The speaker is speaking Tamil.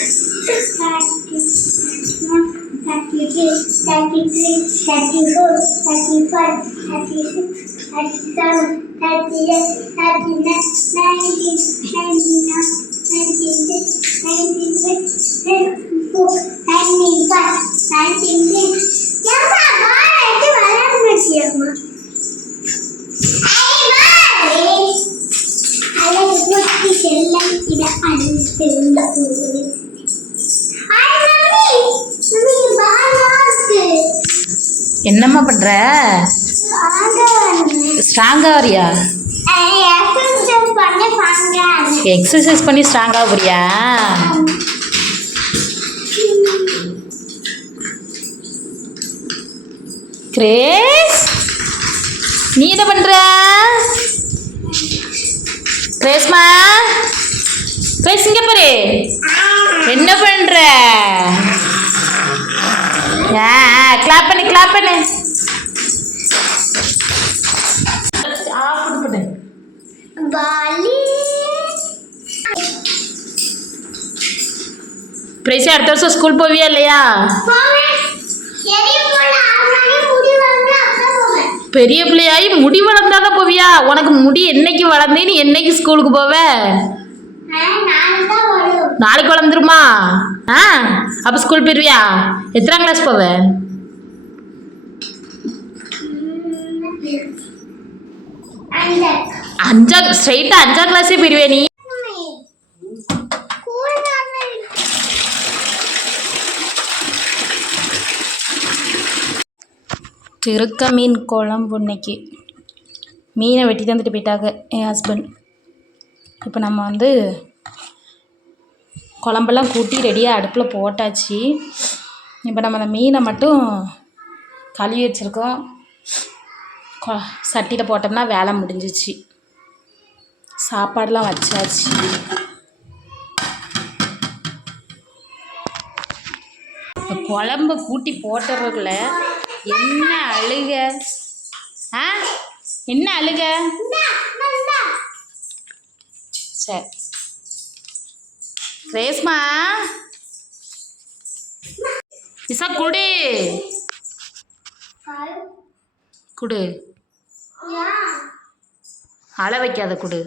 happy 32, happy, 34, happy, 36, happy, 38, happy, 90, happy, 96, என்னம்மா பண்ணுற ஸ்ட்ராங்காக வரியா? எக்ஸசைஸ் பண்ணி ஸ்ட்ராங்காக வரியா? கிரேஸ் நீ என்ன பண்ற? கிரேஸ்மா பேசுங்க இங்க பாரு என்ன பண்ற? கிளாப் பண்ணு கிளாப் பண்ணு பிரைஸ் பண்ணு, அடுத்த வருஷம் ஸ்கூல் போவியா இல்லையா? பெரிய பிள்ளையாயி முடி வளர்ந்தாதான் போவியா? உனக்கு முடி என்னைக்கு வளர்ந்தே நீ என்னைக்கு ஸ்கூலுக்கு போவ? நாளைக்கு வளர்ந்துருமா? ஆ? அப்போ ஸ்கூல் போயிருவியா? எத்தனாம் கிளாஸ் போவ? அஞ்சாம் ஸ்ட்ரெயிட்டாக அஞ்சாம் கிளாஸே போயிருவே நீ? திருக்க மீன் குழம்பு இன்னைக்கு. மீனை வெட்டி தந்துட்டு போயிட்டாங்க என் ஹஸ்பண்ட் இப்போ நம்ம வந்து குழம்பெல்லாம் கூட்டி ரெடியாக அடுப்பில் போட்டாச்சு. இப்போ நம்ம அந்த மீனை மட்டும் கழுவி வச்சுருக்கோம். கொ சட்டியில் போட்டோம்னா வேலை முடிஞ்சிச்சு. சாப்பாடெலாம் வச்சாச்சு. இந்த குழம்ப கூட்டி போட்டுறதுக்குள்ள என்ன அழுக? ஆ? என்ன அழுக? சரி. ரேஸ்மா இசா குடு. குடு. அழ வைக்காத குடு.